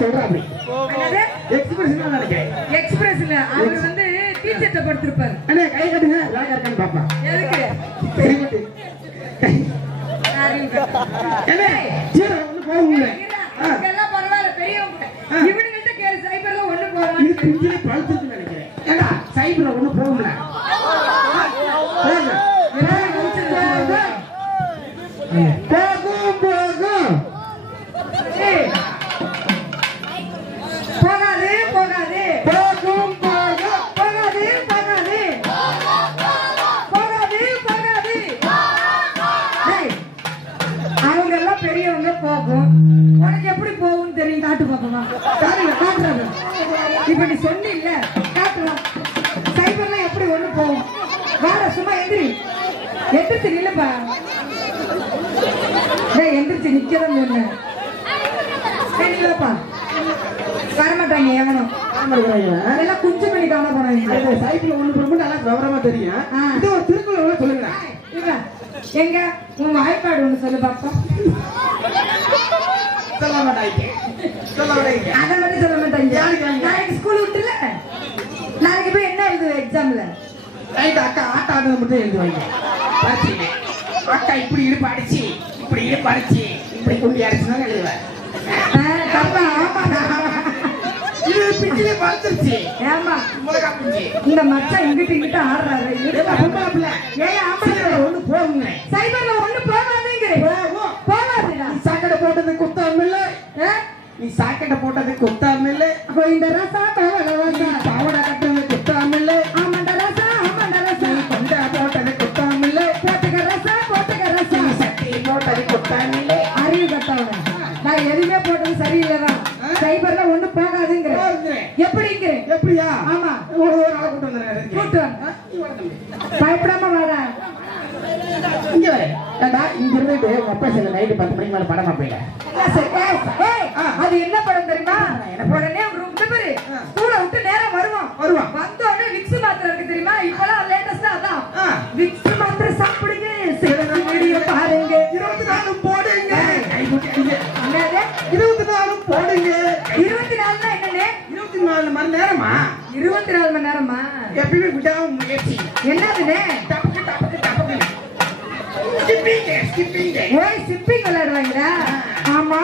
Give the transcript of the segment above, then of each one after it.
சொல்றாரு. என்னது எக்ஸ்பிரஸ் நினைக்கிறேன். எக்ஸ்பிரஸ் இல்ல, அவர் வந்து டீச்சர்ட்ட படுத்துப்பாரு. அண்ணே கை கட்டுங்க, லாகா இருக்கான்னு பாப்பா. எதுக்கு? கை கட்டு. அண்ணே சீர ஒண்ணு போவுங்க. அதெல்லாம் பரவாயில்லை பெரியவங்க. இவனுங்கள்ட்ட கேளு, சைபர்ல ஒண்ணு போறான். இது பிஞ்சிலே பழுத்துன்னு நினைக்கிறேன். ஏடா சைபர்ல ஒண்ணு போவும்ல. போங்க. என்ன நினைச்சிருக்காங்க? போகும் போகும். ஏய் போகாதே போகாதே. போகும் போகும். போகாதே போகாதே. போகாதே போகாதே. ஏய் அவங்க எல்லாம் பெரியவங்க போகும். உனக்கு எப்படி போகும்னு தெரியும்? காட்டு பாப்பமா. காட்டுல காட்டுறாங்க. இப்ப நீ சொன்னில்ல, காட்டுலாம். சைபர்ல எப்படி ஒண்ணு போகும்? வாடா சும்மா எந்திரி. எந்திரிச்சு நில்லுப்பா. டேய் எந்திரிச்சு நிக்கதான் சொன்னேன். நில்லுப்பா. வரமாட்டாங்க எவனும். எல்லாம் குஞ்சு பண்ணி காண போனாங்க. சைக்கிள் ஒண்ணு போகும்போது நல்லா விவரமா தெரியும். இது ஒரு திருக்குறள் சொல்லுங்க. எங்க உங்க ஐபாட் ஒண்ணு சொல்லு பாப்போம். சொல்ல மாட்டாங்க. சொல்ல மாட்டாங்க. அத மட்டும் சொல்ல மாட்டாங்க. நாளைக்கு ஸ்கூல் விட்டுல, நாளைக்கு போய் என்ன எழுது எக்ஸாம்ல? ரைட் அக்கா ஆட்ட ஆடுறது மட்டும் எழுதுவாங்க. பரிச்சையில அக்கா இப்படி இடுப்பு அடிச்சு, இப்படி இடுப்பு அடிச்சு, இப்படி குண்டி அடிச்சுதான் எழுதுவேன். இது பிஞ்சிலே பழுத்துருச்சு. ஏமா முளகா பிஞ்சு. இந்த மச்சான் இங்கிட்டு இங்கிட்டு ஆடுறாரு. ஏன் ஆம்பளை ஒண்ணு போகுங்க. சைபர்ல ஒண்ணு போகாதீங்க. போகும் போகாதுடா. சாக்கடை போட்டது குத்தாமில்ல. நீ சாக்கடை போட்டது குத்தாமில்ல. அப்போ இந்த ரசா பாவடை கட்டுறது குத்தாமில்ல. ஆமாண்ட ரசா ஆமாண்ட ரசா. கொண்டா போட்டது குத்தாமில்ல. போட்டுக்க ரசா போட்டுக்க ரசா. சட்டி போட்டது குத்தாமில்ல. அறிவு கட்டவன. நான் எதுவுமே போட்டது சரியில்லைதான். சைபர்ல ஒண்ணு போகாதுங்கிற. எப்படிங்கிற? எப்படியா? ஆமா ஒரு ஆளை கூட்டு வந்தேன். கூட்டு பயப்படாம வாடா. இங்க வர ஏண்டா இங்க இருந்துட்டு உங்க அப்பா சேர்ந்து நைட்டு 10 மணிக்கு மேல படமா போயில. அது என்ன படம் தெரியுமா? உடனே ரொம்ப பேரு ஸ்கூல விட்டு நேரம் வருவான். வந்த உடனே விக்ஸ் மாத்திரை இருக்கு தெரியுமா? இப்பெல்லாம் லேட்டஸ்டா அதான். விக்ஸ் மாத்திரை சாப்பிடுங்க, சிறந்த வீடியோ பாருங்க. 24 போடுங்க. 24 போடுங்க. 24னா என்னன்னே? 24 மணி நேரமா? 24 மணி நேரமா? எப்பவுமே விடாம முயற்சி. என்னதுனே? டபக்கு டபக்கு டபக்கு. ஸ்கிப்பிங். ஓய் ஸ்கிப்பிங் விளையாடுவாங்கடா. ஆமா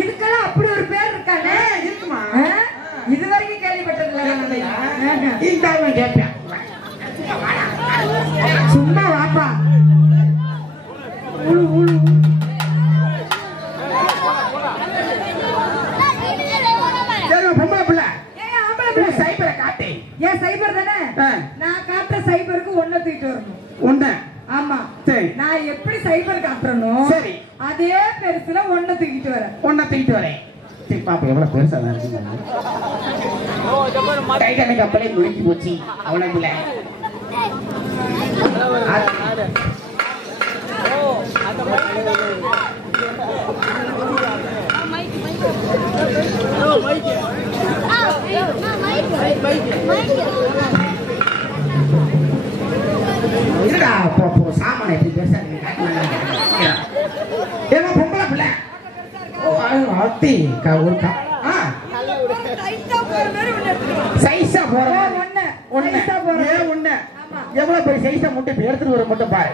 இதுக்கெல்லாம் அப்படி ஒரு பேர் இருக்கானே. இருக்குமா? இது வரைக்கும் கேள்விப்பட்டதில்லை. இந்த கேட்பேன். சும்மா வாப்பா. சைபரை காட்டு. ஏன் சைபர் தானே? நான் காட்டுற சைபருக்கு ஒன்ன தூக்கிட்டு வரணும். ஒண்ணு? ஆமா. சரி நான் எப்படி சைபர் காட்டுறனோ சரி அதே பெருசுல ஒன்ன தூக்கிட்டு வரேன். ஒன்ன தூக்கிட்டு வரேன். சரி பாப்பா எவ்வளவு பெருசா இருக்கு. டைட்டானிக் கப்பலே நுழைஞ்சு போச்சு. அவ்வளவுல இருடா சாமான எப்படி பெருசா ஏமா பொம்பளை பிள்ளை அத்தி ஒரு சைஸா போற ஒண்ணு எவ்வளவு பெரிய சைஸா முட்டை எடுத்துட்டு வர மட்டும் பாரு.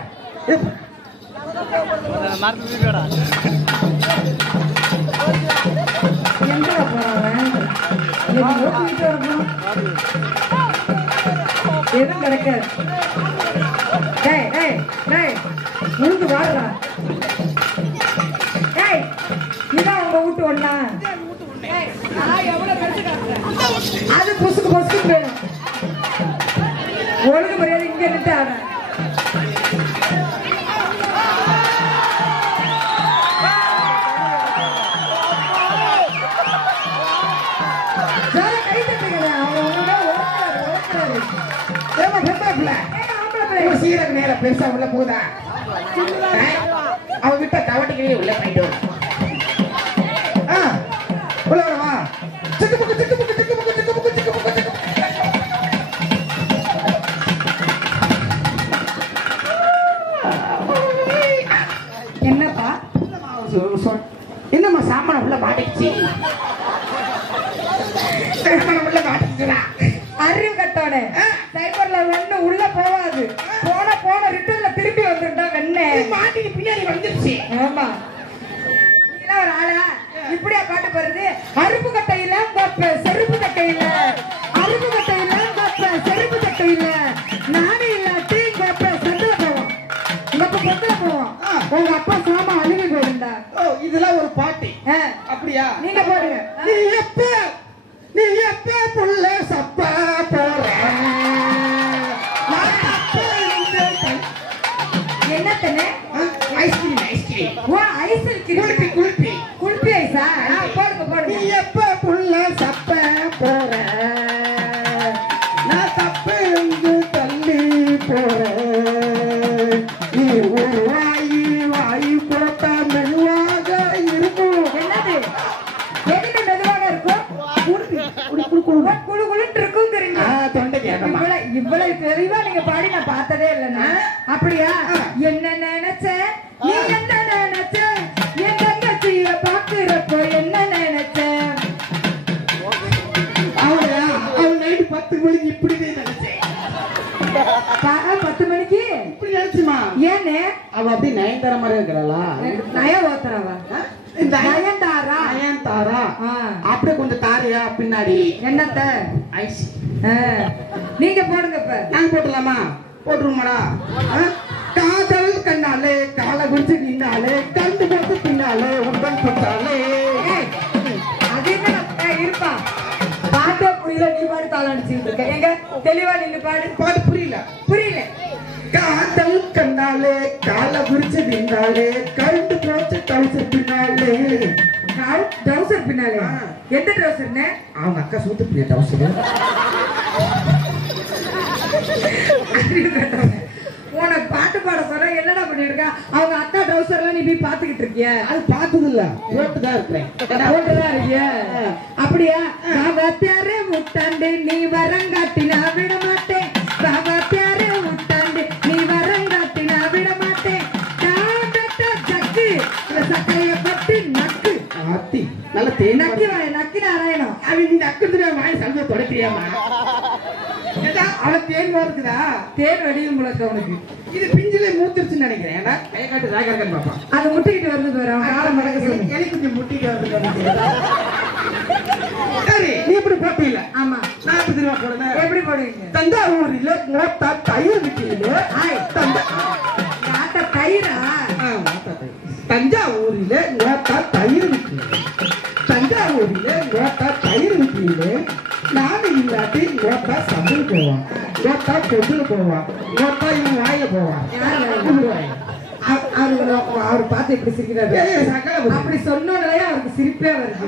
எதுவும் கிடைக்காது. உழுந்து வாடுறா. இதான் உங்க வீட்டு ஒண்ணா? அது பொசுக்கு பொசுக்கு வேணும். ஒழுங்கு மரியாதை இங்க நின்று ஆட. சீரக நேர பெருசா உள்ள போதா அவ விட்ட கவட்டிக்கிறே உள்ள போயிட்டு உள்ள வரவா. என்னப்பா என்னம்மா சாமான உள்ள மாட்டிச்சு? அறிவு கட்டோட சைபர்ல ஒண்ணு உள்ள போவாது. போன ரிட்டர்ன்ல திரும்பி வந்துட்டா வெண்ணே மாட்டிக்கு பின்னாடி வந்துருச்சு. ஆமா, நீலாம் ஒரு ஆளா இப்படியா பாட்டு போறது? அருப்பு கட்டையில செருப்பு கட்டையில, அருப்பு கட்டையில செருப்பு கட்டையில, நானே இல்லாட்டி சந்தில போவோம், பொங்கல போவோம். உங்க அப்பா சாமா அழுகி போயிருந்தா. இதெல்லாம் ஒரு பாட்டு அப்படியா? நீங்க போடுங்க. நீ எப்ப புள்ள சப்ப போற என்னத்தனே? Ice cream ice cream. ஓ ஐஸ்கிரீம். குல்பி ஐஸா? போடுங்க. நீ எப்ப புள்ள சப்ப போற நான் தப்பு இருந்து தள்ளி போறேன். நீ ஒரு வாயு போட்ட மெதுவாக இருக்கும். என்னது எதுக்கு மெதுவாக இருக்கும்? குழுகுழுன்னு இருக்குங்கிறீங்க. இவ்வளவு தெளிவா நீங்க பாடி நான் பார்த்ததே இல்லைன்னா. அப்படியா? என்ன நினைச்ச நீ, என்ன நினைச்ச என் தங்கச்சிய பாக்குறப்போ என்ன நினைச்ச? அவள் நைட்டு 10 மணிக்கு இப்படிதான் நினைச்சேன். 10 மணிக்கு இப்படி நினைச்சுமா? ஏன்னு அவ அப்படி நயன்தாரா மாதிரி இருக்கிறாளா? நயன்தாராவா? நயன்தாரா அப்படியே கொஞ்சம் தாரியா பின்னாடி. என்னத்த ஐஸ் நீங்க போடுங்க. இப்ப நாங்க போட்டலாமா? போட்டுருமாடா. காதல் கண்ணாலே காலை குடிச்சு நின்னாலே கண்டு போட்டு பின்னாலே உடன் போட்டாலே. அது என்ன இருப்பா? பாட்டே புரியல, நீ பாடு தாளம் அடிச்சுட்டு இருக்க. எங்க தெளிவா நீங்க பாடு. புரியல. காதல் கண்ணாலே காலை குடிச்சு நின்னாலே கண்டு போட்டு டவுசர் பின்னாலே. டவுசர் பின்னாலே? எந்த டவுசர்னே? அவங்க அக்கா சூத்து பிரியா டவுசர். உனக்கு பாட்டு பாட சொல்ற என்னடா பண்ணிருக்கா? அவங்க அக்கா டவுசர்லாம் நீ போய் பாத்துக்கிட்டு இருக்கிய? அது பார்த்தது இல்ல, போட்டுதான் இருக்கிறேன். போட்டுதான் இருக்கிய? அப்படியா? பாவத்தியாரே முட்டாண்டு நீ வரங்காட்டி நான் விட மாட்டேன். பாவத்தியாரே முட்டாண்டு நீ வரங்காட்டி நான் விட மாட்டேன். ஜக்கு சக்கைய பட்டு நக்கு ஆத்தி நல்ல தேன் நக்கி நாராயணம். அவன் இந்த அக்கத்துல வாய் சல்வ தொடக்கிறியாமா? அவன் தேன் இருக்குதா? தேன் வடியும் முழக்க அவனுக்கு. இது பிஞ்சிலே மூத்திருச்சுன்னு நினைக்கிறேன். ஏன்னா கை காட்டு ராகரகன் பாப்பா அது முட்டிக்கிட்டு வருது பாரு. அவன் காலை மடக்க சொல்லு. எனக்கு கொஞ்சம் முட்டிட்டு வருது. சரி, நீ இப்படி போட்டீல? ஆமா. நான் எப்படி தெரியுமா போடுறேன்? எப்படி போடுவீங்க? தஞ்சாவூர்ல மோட்டா தயிர் விட்டீங்க. தயிரா? தஞ்சாவூரில மோட்டா தயிர் விட்டீங்க. தஞ்சாவூரில மோட்டா தயிர் விட்டீங்க. நானும் இல்லாட்டி மோட்டா சமையல் போவான், மோட்டா பொதுல போவான், மோட்டா இவன் வாயில போவான். அவர் பார்த்து எப்படி சிரிக்கிறாரு? அப்படி சொன்னோடனே அவருக்கு சிரிப்பே வருது.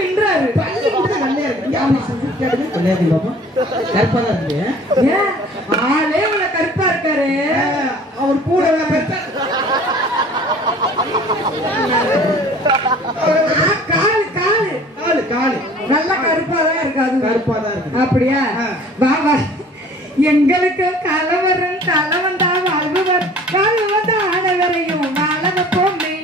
மின்றாரு. ஆளே உள்ள கருப்பா இருக்காரு. அவர் கூட காலு நல்ல கருப்பாதான் இருக்காது. கருப்பாதான் இருக்கு. அப்படியா? வா எங்களுக்கு கலவரம் தலைவன் தான் வாழ்வுவர் வாழ்வந்த ஆனவரையும் வாழ வைப்போமே.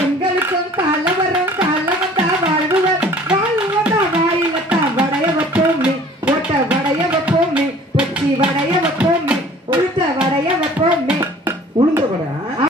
எங்களுக்கும் கலவரம் தலைவன் தான் வாழ்வுவர் வாழ்வந்த வாயிலத்தா வடைய வைப்போமே. ஒட்ட வடைய வைப்போமே, பொச்சி வடைய வைப்போமே, உளுத்த வடைய வைப்போமே. உளுந்த வடை